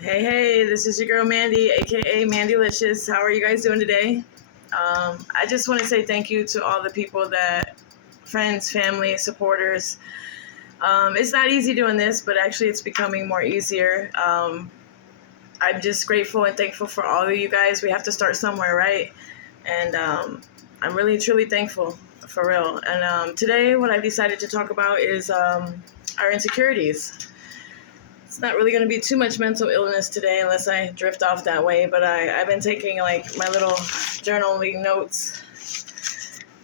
Hey, this is your girl Mandy, aka Mandylicious. How are you guys doing today? I just want to say thank you to all the people friends, family, supporters. It's not easy doing this, but actually it's becoming more easier. I'm just grateful and thankful for all of you guys. We have to start somewhere, right? And I'm really, truly thankful, for real. And today, what I've decided to talk about is our insecurities. It's not really going to be too much mental illness today unless I drift off that way, but I've been taking like my little journaling notes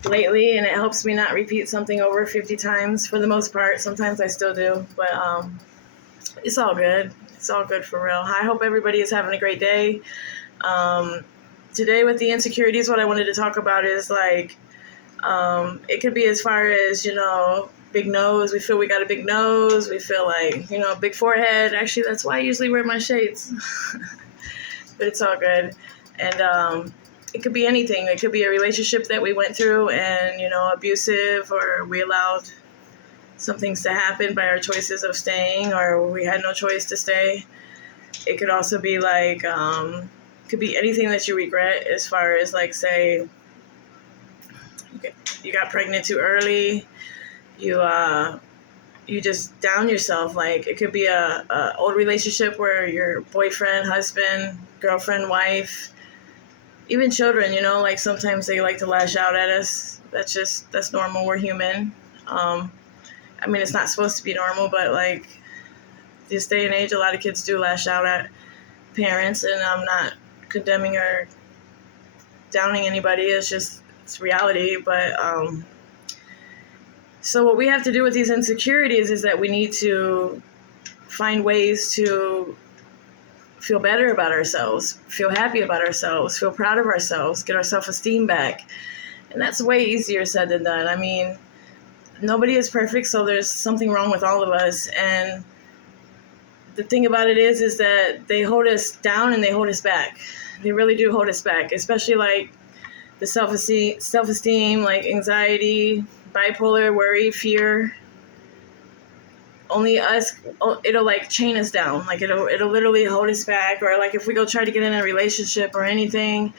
lately, and it helps me not repeat something over 50 times for the most part. Sometimes I still do, but it's all good. It's all good for real. I hope everybody is having a great day. Today with the insecurities, what I wanted to talk about is like, it could be as far as, big nose. We feel we got a big nose. We feel like, big forehead. Actually, that's why I usually wear my shades. But it's all good. And it could be anything. It could be a relationship that we went through and, abusive, or we allowed some things to happen by our choices of staying, or we had no choice to stay. It could also be like, could be anything that you regret, as far as like, say, you got pregnant too early, you just down yourself. Like, it could be a old relationship where your boyfriend, husband, girlfriend, wife, even children, like sometimes they like to lash out at us. That's normal. We're human. It's not supposed to be normal, but like this day and age, a lot of kids do lash out at parents, and I'm not condemning or downing anybody. It's reality. But so what we have to do with these insecurities is that we need to find ways to feel better about ourselves, feel happy about ourselves, feel proud of ourselves, get our self-esteem back. And that's way easier said than done. Nobody is perfect, so there's something wrong with all of us. And the thing about it is that they hold us down and they hold us back. They really do hold us back, especially like the self-esteem, like anxiety, bipolar, worry, fear. Only us, it'll like chain us down. Like it'll literally hold us back. Or like if we go try to get in a relationship or anything,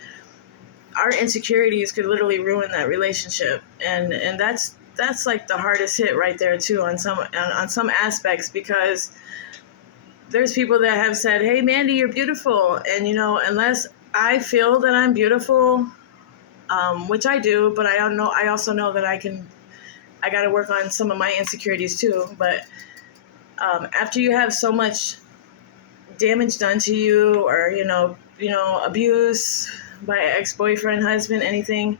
our insecurities could literally ruin that relationship. And that's like the hardest hit right there too, on some aspects, because there's people that have said, "Hey, Mandy, you're beautiful," and unless I feel that I'm beautiful, which I do, but I also know that I got to work on some of my insecurities too. But after you have so much damage done to you, or abuse by ex-boyfriend, husband, anything,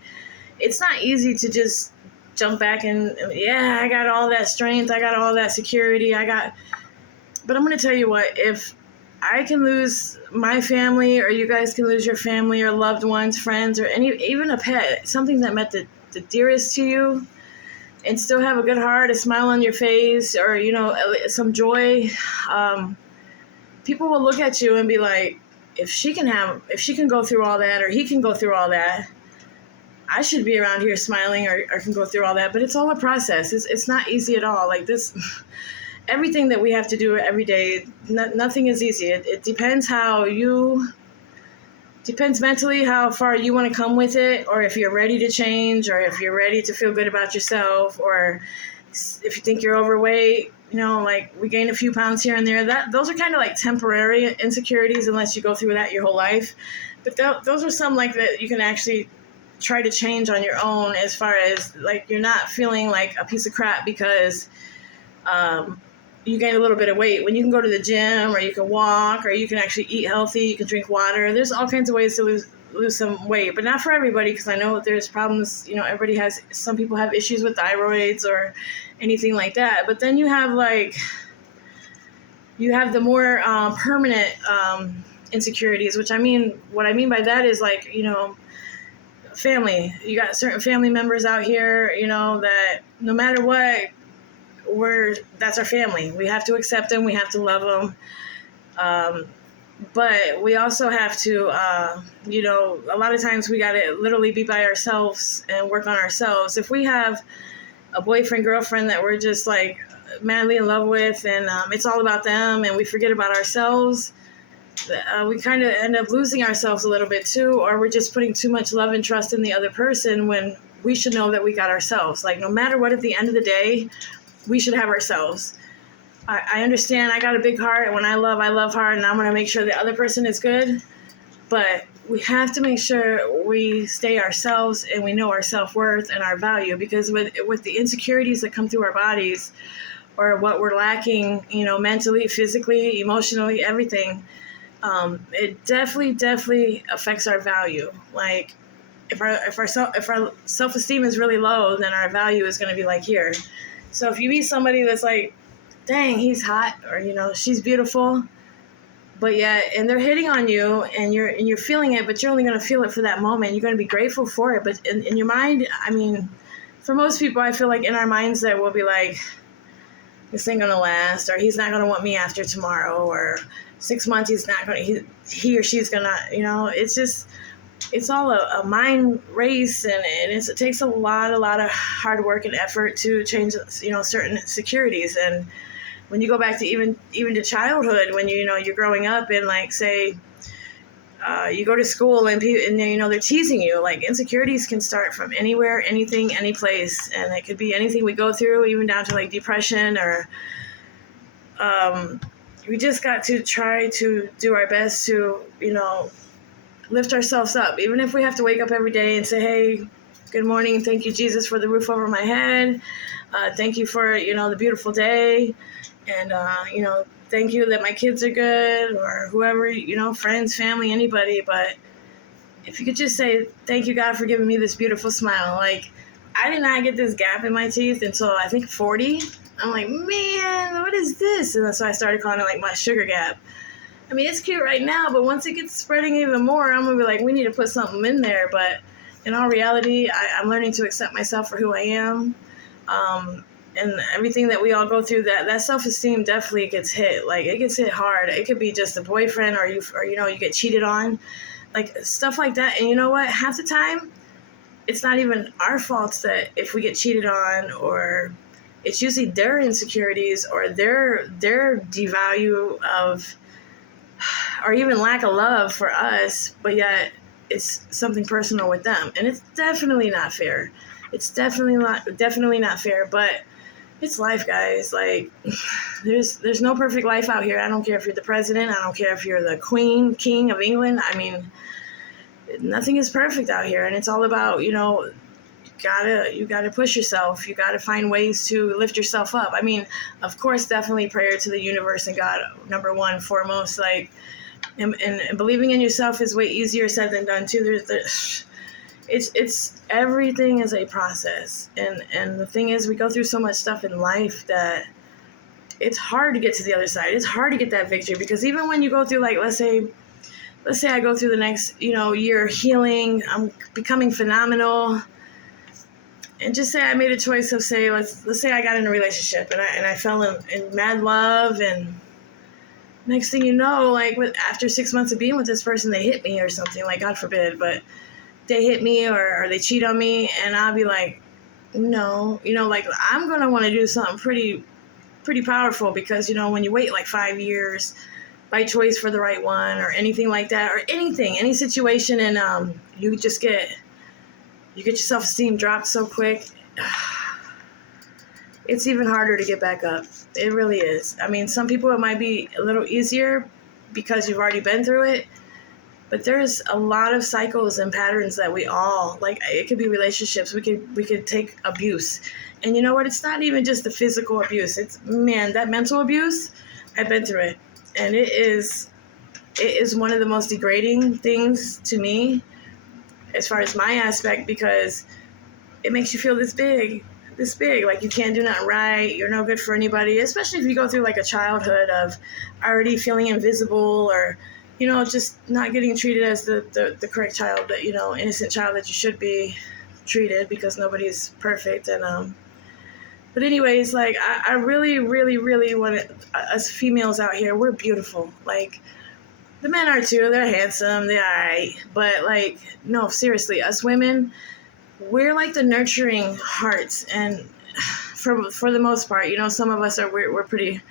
it's not easy to just jump back and, yeah, I got all that strength, I got all that security, but I'm going to tell you what, if I can lose my family, or you guys can lose your family or loved ones, friends, or even a pet, something that meant the dearest to you, and still have a good heart, a smile on your face, or, some joy, people will look at you and be like, if she can go through all that, or he can go through all that, I should be around here smiling, or can go through all that. But it's all a process. It's not easy at all. Like this, everything that we have to do every day, nothing is easy. It depends depends mentally how far you want to come with it, or if you're ready to change, or if you're ready to feel good about yourself, or if you think you're overweight, like we gain a few pounds here and there. Those are kind of like temporary insecurities, unless you go through that your whole life. But those are some like that you can actually try to change on your own, as far as like you're not feeling like a piece of crap because you gain a little bit of weight, when you can go to the gym, or you can walk, or you can actually eat healthy, you can drink water. There's all kinds of ways to lose some weight, but not for everybody, because I know there's problems. Some people have issues with thyroids or anything like that. But then you have the more permanent insecurities, which what I mean by that is like, family. You got certain family members out here, that no matter what, that's our family. We have to accept them. We have to love them. But we also have to, a lot of times we got to literally be by ourselves and work on ourselves. If we have a boyfriend, girlfriend that we're just like madly in love with, and it's all about them, and we forget about ourselves, we kind of end up losing ourselves a little bit too, or we're just putting too much love and trust in the other person when we should know that we got ourselves. Like, no matter what, at the end of the day, we should have ourselves. I understand I got a big heart, and when I love hard, and I'm going to make sure the other person is good. But we have to make sure we stay ourselves and we know our self-worth and our value, because with the insecurities that come through our bodies, or what we're lacking, mentally, physically, emotionally, everything, it definitely affects our value. Like, if our self-esteem is really low, then our value is going to be like here. So if you meet somebody that's like, dang, he's hot, or she's beautiful, but and they're hitting on you, and you're feeling it, but you're only going to feel it for that moment. You're going to be grateful for it, but in your mind, I mean, for most people, I feel like in our minds that we'll be like, this ain't going to last, or he's not going to want me after tomorrow, or 6 months he's not going to, he or she's going to, it's all a mind race, and it takes a lot of hard work and effort to change, certain insecurities. And when you go back to even to childhood, when you're growing up, and like, say, you go to school, and they're teasing you. Like, insecurities can start from anywhere, anything, any place, and it could be anything we go through, even down to like depression, or we just got to try to do our best to lift ourselves up, even if we have to wake up every day and say, hey, good morning, thank you, Jesus, for the roof over my head, thank you for the beautiful day, and thank you that my kids are good, or whoever, friends, family, anybody. But if you could just say, thank you, God, for giving me this beautiful smile. Like, I did not get this gap in my teeth until I think 40. I'm like, man, what is this? And so I started calling it like my sugar gap. I mean, it's cute right now, but once it gets spreading even more, I'm going to be like, we need to put something in there. But in all reality, I'm learning to accept myself for who I am. And everything that we all go through, that self-esteem definitely gets hit. Like, it gets hit hard. It could be just a boyfriend, or you get cheated on, like stuff like that. And you know what? Half the time, it's not even our faults that if we get cheated on, or it's usually their insecurities, or their devalue of, or even lack of love for us, but yet it's something personal with them. And it's definitely not fair. It's definitely not fair, but it's life, guys. Like, there's no perfect life out here. I don't care if you're the president. I don't care if you're the king of England. I mean, nothing is perfect out here. And it's all about, you gotta push yourself. You gotta find ways to lift yourself up. I mean, of course, definitely prayer to the universe and God, number one, foremost. Like, and believing in yourself is way easier said than done too. It's everything is a process, and the thing is, we go through so much stuff in life that it's hard to get to the other side. It's hard to get that victory, because even when you go through, like, let's say I go through the next year healing, I'm becoming phenomenal, and just say I made a choice of, say, let's say I got in a relationship, and I fell in mad love, and next thing you know, like, after 6 months of being with this person, they hit me or something, like, God forbid, but they hit me, or they cheat on me, and I'll be like, no, like, I'm going to want to do something pretty powerful, because, when you wait like 5 years by choice for the right one, or anything like that, or any situation, and you get your self-esteem dropped so quick, it's even harder to get back up. It really is. I mean, some people it might be a little easier because you've already been through it, but there's a lot of cycles and patterns that we all, like, it could be relationships. We could take abuse. And you know what? It's not even just the physical abuse. It's, man, that mental abuse, I've been through it. And it is one of the most degrading things to me, as far as my aspect, because it makes you feel this big, like you can't do nothing right, you're no good for anybody, especially if you go through like a childhood of already feeling invisible, or just not getting treated as the correct child, that innocent child that you should be treated, because nobody's perfect. And but anyways, like, I really want us females out here, we're beautiful. Like, the men are too, they're handsome, they're alright, but like, no, seriously, us women, we're like the nurturing hearts. And for the most part, some of us we're pretty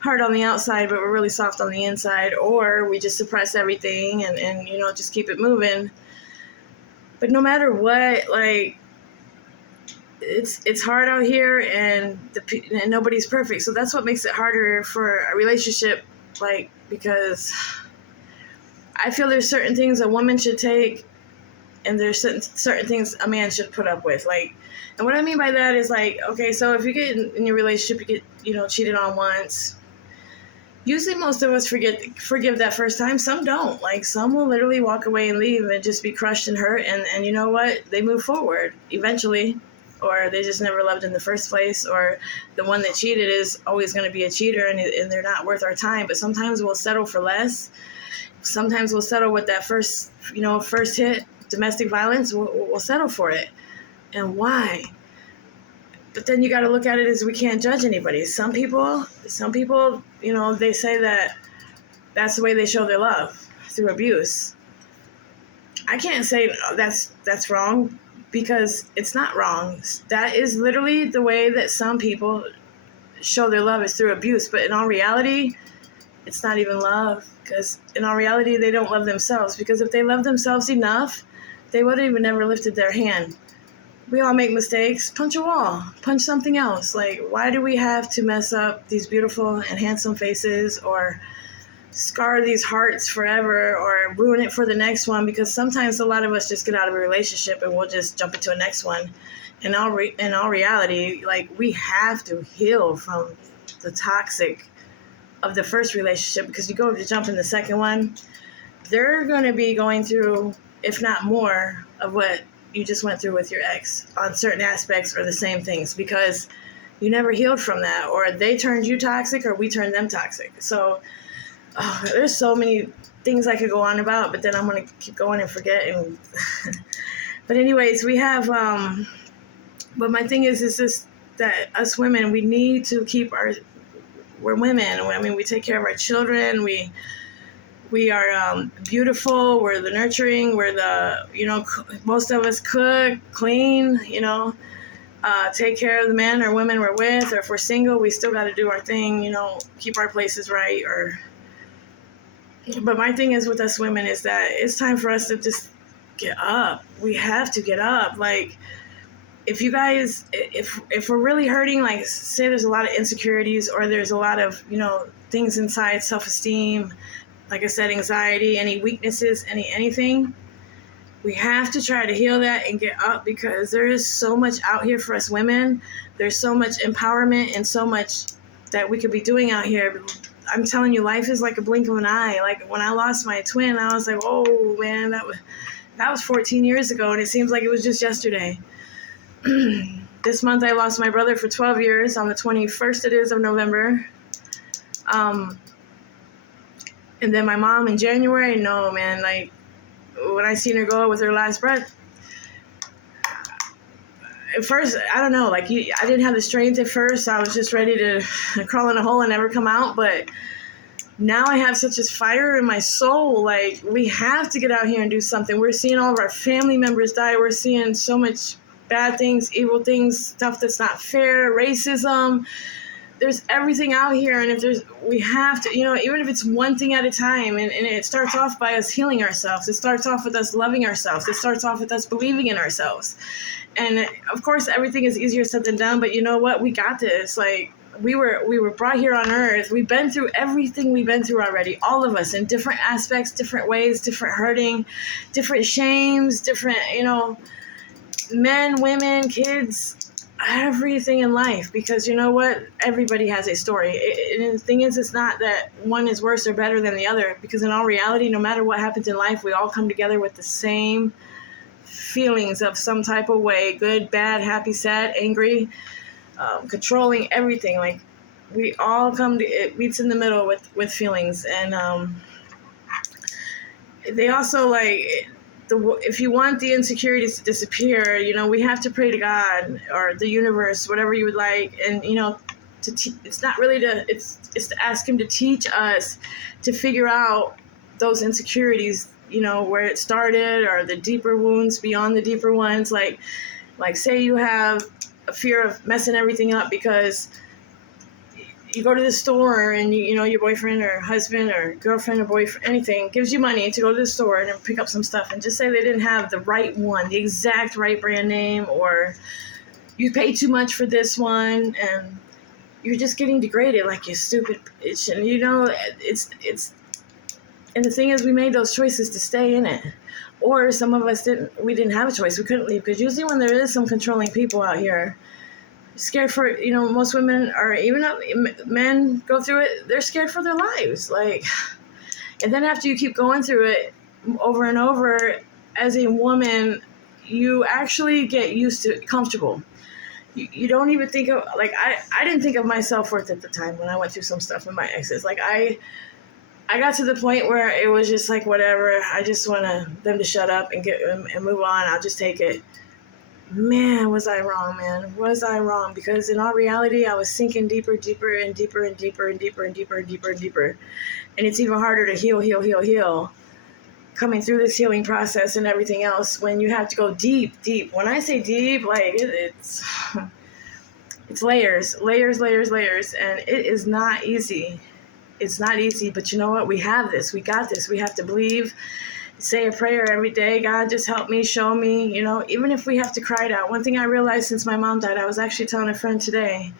hard on the outside, but we're really soft on the inside, or we just suppress everything and just keep it moving. But no matter what, like, it's hard out here, and nobody's perfect. So that's what makes it harder for a relationship, like, because I feel there's certain things a woman should take, and there's certain things a man should put up with. Like, and what I mean by that is, like, okay, so if you get in your relationship, you get cheated on once. Usually most of us forgive that first time. Some don't. Like, some will literally walk away and leave and just be crushed and hurt, and you know what? They move forward eventually, or they just never loved in the first place, or the one that cheated is always going to be a cheater, and they're not worth our time. But sometimes we'll settle for less. Sometimes we'll settle with that first hit, domestic violence. We'll settle for it. And why? But then you got to look at it as we can't judge anybody. Some people, they say that that's the way they show their love, through abuse. I can't say that's wrong, because it's not wrong. That is literally the way that some people show their love, is through abuse. But in all reality, it's not even love, because in all reality, they don't love themselves. Because if they love themselves enough, they would have even never lifted their hand. We all make mistakes. Punch a wall. Punch something else. Like, why do we have to mess up these beautiful and handsome faces, or scar these hearts forever, or ruin it for the next one? Because sometimes a lot of us just get out of a relationship and we'll just jump into a next one. In all reality, like, we have to heal from the toxic of the first relationship, because you go to jump in the second one, they're going to be going through, if not more, of what you just went through with your ex on certain aspects, or the same things, because you never healed from that, or they turned you toxic, or we turned them toxic. So there's so many things I could go on about, but then I'm going to keep going and forget. And but anyways, we have, but my thing is just that us women, we need to keep we're women. I mean, we take care of our children. We are beautiful. We're the nurturing. We're the, most of us cook, clean, take care of the men or women we're with. Or if we're single, we still got to do our thing, keep our places right. But my thing is with us women is that it's time for us to just get up. We have to get up. Like, if you guys, if we're really hurting, like, say there's a lot of insecurities, or there's a lot of, things inside, self-esteem, like I said, anxiety, any weaknesses, anything, we have to try to heal that and get up, because there is so much out here for us women. There's so much empowerment and so much that we could be doing out here. I'm telling you, life is like a blink of an eye. Like, when I lost my twin, I was like, oh man, that was 14 years ago, and it seems like it was just yesterday. This month I lost my brother for 12 years on the 21st it is of November. And then my mom in January. No, man, like, when I seen her go with her last breath, at first, I don't know, like, I didn't have the strength at first. I was just ready to crawl in a hole and never come out. But now I have such a fire in my soul. Like, we have to get out here and do something. We're seeing all of our family members die. We're seeing so much bad things, evil things, stuff that's not fair, racism. There's everything out here, and we have to, even if it's one thing at a time, and it starts off by us healing ourselves. It starts off with us loving ourselves. It starts off with us believing in ourselves. And of course, everything is easier said than done, but you know what? We got this. Like, we were brought here on earth. We've been through everything we've been through already, all of us, in different aspects, different ways, different hurting, different shames, different, men, women, kids, everything in life, because you know what? Everybody has a story. And the thing is, it's not that one is worse or better than the other, because in all reality, no matter what happens in life, we all come together with the same feelings of some type of way: good, bad, happy, sad, angry, controlling, everything. Like, we all come to it, meets in the middle with feelings. And they also, like, if you want the insecurities to disappear, we have to pray to God or the universe, whatever you would like. And, it's not really it's to ask him to teach us to figure out those insecurities, where it started, or the deeper wounds beyond the deeper ones. Like say you have a fear of messing everything up because you go to the store and you know your boyfriend or husband or girlfriend or boyfriend, anything, gives you money to go to the store and pick up some stuff, and just say they didn't have the right one, the exact right brand name, or you paid too much for this one, and you're just getting degraded like you stupid bitch. And you know, and the thing is, we made those choices to stay in it. Or some of us we didn't have a choice. We couldn't leave, because usually when there is some controlling people out here, scared for, you know, most women, or even men go through it, they're scared for their lives. Like, and then after you keep going through it over and over, as a woman, you actually get used to comfortable. You don't even think of, like, I didn't think of my self-worth at the time when I went through some stuff with my exes. Like, I got to the point where it was just like, whatever, I just want them to shut up and move on. I'll just take it. Man, was I wrong, man. Was I wrong? Because in all reality, I was sinking deeper and deeper and deeper and deeper and deeper and deeper. And it's even harder to heal. Coming through this healing process and everything else, when you have to go deep. When I say deep, like, it's layers. And it is not easy. It's not easy, but you know what? We have this. We got this. We have to believe. Say a prayer every day. God, just help me, show me, you know, even if we have to cry it out. One thing I realized since my mom died, I was actually telling a friend tonight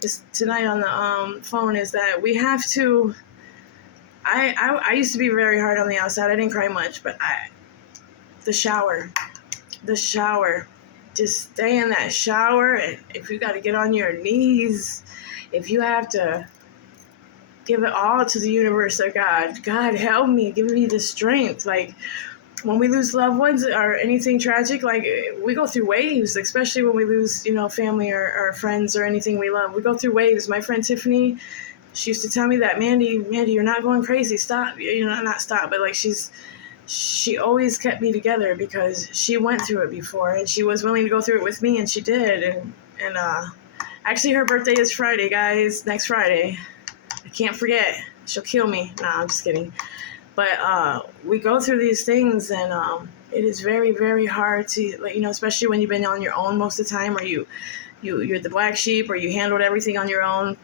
on the phone, is that we have to, I used to be very hard on the outside. I didn't cry much, but the shower, just stay in that shower. And if you got to get on your knees, if you have to give it all to the universe or God help me, give me the strength. Like, when we lose loved ones or anything tragic, like, we go through waves, especially when we lose, you know, family or friends or anything we love. We go through waves. My friend Tiffany, she used to tell me that, Mandy, you're not going crazy. Stop. You know, not stop, but like, she always kept me together because she went through it before, and she was willing to go through it with me, and she did. And actually, her birthday is Friday, guys, next Friday. I can't forget. She'll kill me. No, I'm just kidding. But we go through these things, and it is very, very hard to, like, you know, especially when you've been on your own most of the time, or you're the black sheep, or you handled everything on your own,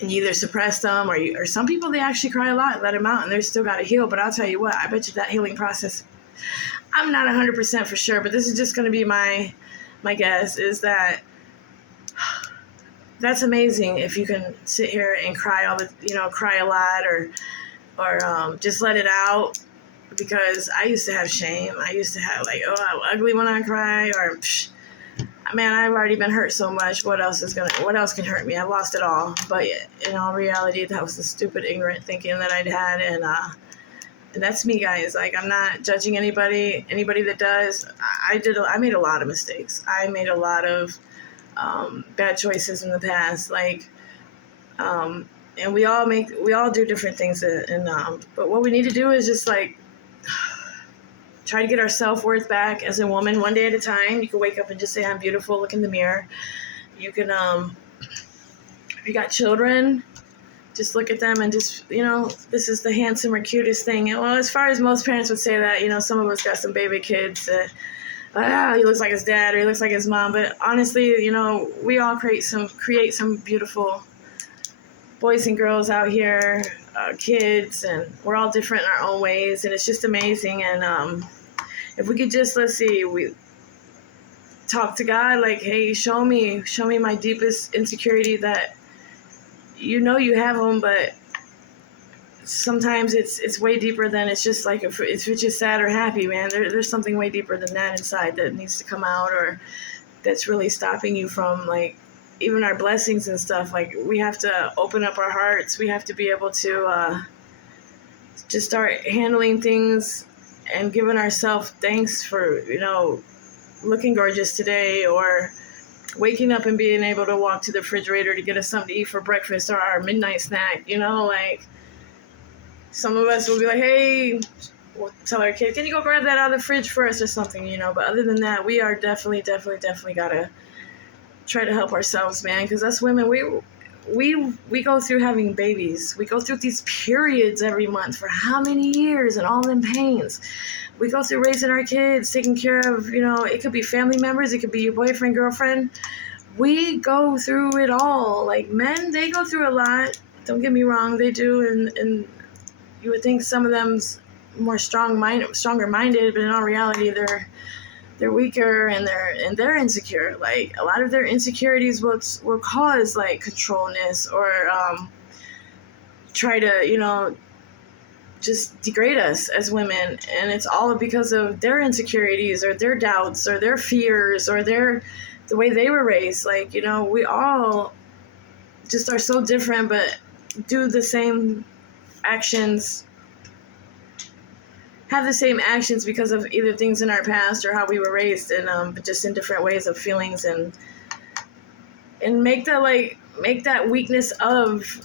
and you either suppress them, or some people, they actually cry a lot, let them out, and they're still got to heal. But I'll tell you what, I bet you that healing process, I'm not 100% for sure, but this is just going to be my guess, is that that's amazing if you can sit here and cry cry a lot, or just let it out. Because I used to have shame. I used to have, like, oh, I'm ugly when I cry, or man, I've already been hurt so much. What else can hurt me? I've lost it all. But in all reality, that was the stupid, ignorant thinking that I'd had, and that's me, guys. Like, I'm not judging anybody that does. I made a lot of mistakes. I made a lot of bad choices in the past, like, and we all do different things, and but what we need to do is just, like, try to get our self-worth back as a woman, one day at a time. You can wake up and just say, I'm beautiful, look in the mirror. You can, if you got children, just look at them and just, you know, this is the handsome or cutest thing. And, well, as far as most parents would say that, you know, some of us got some baby kids he looks like his dad, or he looks like his mom. But honestly, you know, we all create some beautiful boys and girls out here, kids, and we're all different in our own ways, and it's just amazing. And if we could just, we talk to God, like, hey, show me my deepest insecurity, that, you know, you have them, but sometimes it's way deeper than, it's just like, if it's just sad or happy, man. There's something way deeper than that inside that needs to come out, or that's really stopping you from, like, even our blessings and stuff. Like, we have to open up our hearts. We have to be able to just start handling things and giving ourselves thanks for, you know, looking gorgeous today, or waking up and being able to walk to the refrigerator to get us something to eat for breakfast, or our midnight snack, you know. Like, some of us will be like, hey, we'll tell our kid, can you go grab that out of the fridge for us or something, you know. But other than that, we are definitely gotta try to help ourselves, man, because us women, we go through having babies. We go through these periods every month for how many years, and all them pains. We go through raising our kids, taking care of, you know, it could be family members, it could be your boyfriend, girlfriend, we go through it all. Like, men, they go through a lot. Don't get me wrong, they do, and you would think some of them's more stronger minded, but in all reality, they're weaker, and they're insecure. Like, a lot of their insecurities will cause like controlness, or try to, just degrade us as women, and it's all because of their insecurities or their doubts or their fears or the way they were raised. Like, we all just are so different, but do the same actions, have the same actions because of either things in our past or how we were raised, and but just in different ways of feelings, and make that weakness of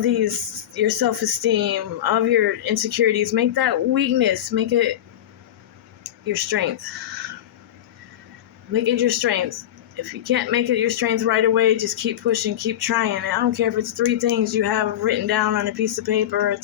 these, your self-esteem, of your insecurities, make that weakness, make it your strength. Make it your strength. If you can't make it your strength right away, just keep pushing, keep trying. And I don't care if it's 3 things you have written down on a piece of paper, or